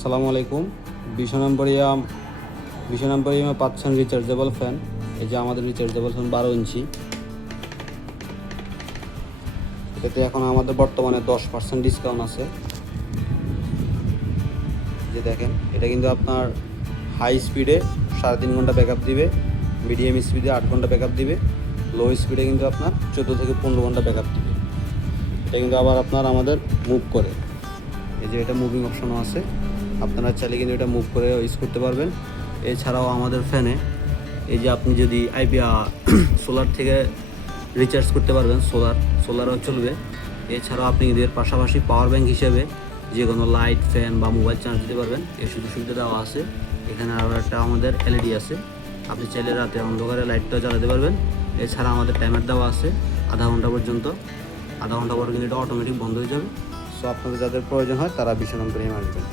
আসসালামু আলাইকুম। বিশনাম্বরিয়ামে পাচ্ছেন রিচার্জেবল ফ্যান। এই যে আমাদের রিচার্জেবল ফ্যান 12 ইঞ্চি। এতে এখন আমাদের বর্তমানে 10% ডিসকাউন্ট আছে। যে দেখেন, এটা কিন্তু আপনার হাই স্পিডে 3.5 ঘন্টা ব্যাকআপ দিবে, মিডিয়াম স্পিডে 8 ঘন্টা ব্যাকআপ দিবে, লো স্পিডে কিন্তু আপনার 14 থেকে 15 ঘন্টা ব্যাকআপ দিবে। এটা কিন্তু আবার আপনার আমাদের মুভ করে, এই যে এটা মুভিং অপশনও আছে, আপনারা চাইলে কিন্তু এটা মুভ করে ইউজ করতে পারবেন। এছাড়াও আমাদের ফ্যানে এই যে আপনি যদি সোলার থেকে রিচার্জ করতে পারবেন, সোলারও চলবে। এছাড়াও আপনি এদের পাশাপাশি পাওয়ার ব্যাংক হিসেবে যে কোনো লাইট, ফ্যান বা মোবাইল চার্জ দিতে পারবেন, এই সুযোগ সুবিধা দেওয়া আছে। এখানে আরও একটা আমাদের এলইডি আছে, আপনি চাইলে রাতে অন্ধকারে লাইটটাও জ্বালাতে পারবেন। এছাড়া আমাদের টাইমার দেওয়া আছে আধা ঘন্টা পর্যন্ত, আধা ঘন্টা পরে কিন্তু এটা অটোমেটিক বন্ধ হয়ে যাবে। সো আপনাদের যাদের প্রয়োজন হয় তারা 20 নম্বরে আসবেন।